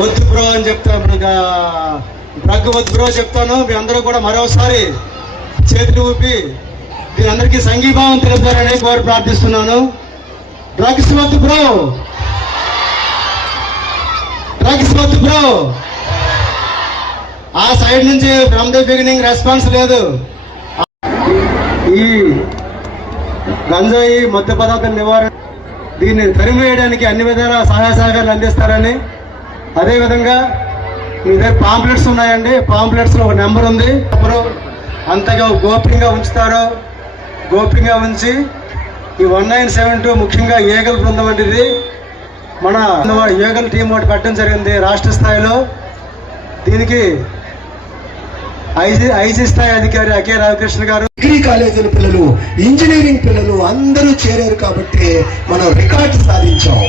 వద్దు బ్రో అని చెప్తాను. డ్రగ్ వద్దు బ్రో చెప్తాను. మీ అందరూ కూడా మరోసారి చేతులు ఊపి మీ అందరికీ సంఘీభావం తెలుపుతారని కోరి ప్రార్థిస్తున్నాను. డ్రగ్స్ వద్దు బ్రో, డ్రగ్స్ వద్దు బ్రో. ఆ సైడ్ నుంచి ఫ్రమ్ ది బిగినింగ్ రెస్పాన్స్ లేదు. ఈ గంజాయి మద్య పదార్థాల నివారణ దీన్ని తరిమివేయడానికి అన్ని విధాల సహాయ సహకారాలు అందిస్తారని, అదేవిధంగా మీ దగ్గర పాంప్లెట్స్ ఉన్నాయండి, పాంప్లెట్స్లో ఒక నెంబర్ ఉంది. అప్పుడు అంతగా గోప్యంగా ఉంచుతారో, గోప్యంగా ఉంచి ఈ 1972 ముఖ్యంగా ఏగల్ బృందం వంటిది మన ఏగల్ టీం ఒకటి పెట్టడం జరిగింది రాష్ట్ర స్థాయిలో. దీనికి ఐజీ స్థాయి అధికారి అకే రామకృష్ణ గారు, డిగ్రీ కాలేజీల పిల్లలు, ఇంజనీరింగ్ పిల్లలు అందరూ చేరారు కాబట్టి మనం రికార్డు సాధించాం.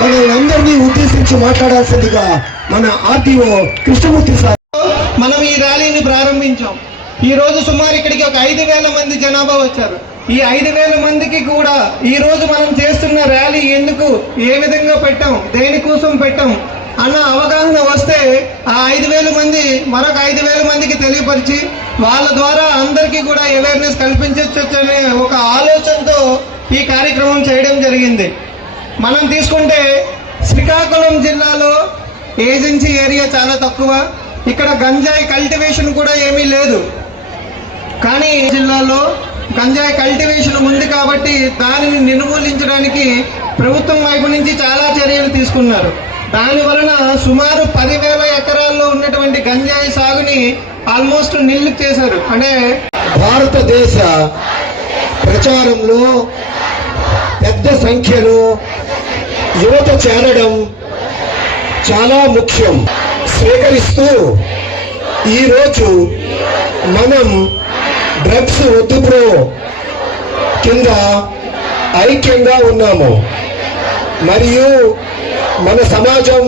మనం అందరినీ ఉద్దేశించి మాట్లాడాల్సిందిగా మన ఆర్టీఓ కృష్ణమూర్తి సార్. మనం ఈ ర్యాలీని ప్రారంభించాం. ఈ రోజు సుమారు ఇక్కడికి ఒక 5,000 మంది జనాభా వచ్చారు. ఈ 5,000 మందికి కూడా ఈ రోజు మనం చేస్తున్న ర్యాలీ ఎందుకు, ఏ విధంగా పెట్టాం, దేనికోసం పెట్టాం అన్న అవగాహన వస్తే ఆ 5,000 మంది మరొక 5,000 మందికి తెలియపరిచి వాళ్ళ ద్వారా అందరికీ కూడా అవేర్నెస్ కల్పించవచ్చు అనే ఒక ఆలోచనతో ఈ కార్యక్రమం చేయడం జరిగింది. మనం తీసుకుంటే శ్రీకాకుళం జిల్లాలో ఏజెన్సీ ఏరియా చాలా తక్కువ. ఇక్కడ గంజాయి కల్టివేషన్ కూడా ఏమీ లేదు. కానీ జిల్లాలో గంజాయి కల్టివేషన్ ఉంది కాబట్టి దానిని నిర్మూలించడానికి ప్రభుత్వం వైపు నుంచి చాలా చర్యలు తీసుకున్నారు. దాని వలన సుమారు 10,000 ఎకరాల్లో ఉన్నటువంటి గంజాయి సాగుని ఆల్మోస్ట్ నిల్లు చేశారు. అంటే భారతదేశ ప్రచారంలో పెద్ద సంఖ్యలో యువత చేరడం చాలా ముఖ్యం. స్వీకరిస్తూ ఈరోజు మనం డ్రగ్స్ వద్దు బ్రో కింద ఐక్యంగా ఉన్నాము. మరియు మన సమాజం,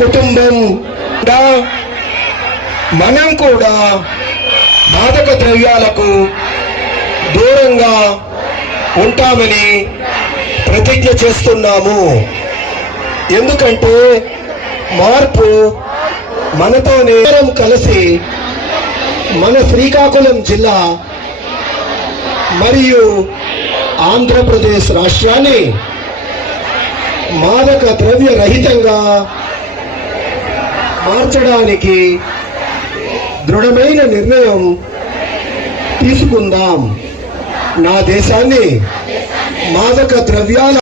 కుటుంబం మనం కూడా మాదక ద్రవ్యాలకు దూరంగా ఉంటామని ప్రతిజ్ఞ చేస్తున్నాము. ఎందుకంటే మార్పు మనతోనే కలిసి మన శ్రీకాకుళం జిల్లా మరియు ఆంధ్రప్రదేశ్ రాష్ట్రాన్ని మాదక ద్రవ్య రహితంగా మార్చడానికి దృఢమైన నిర్ణయం తీసుకుందాం. నా దేశాన్ని మాదక ద్రవ్యాల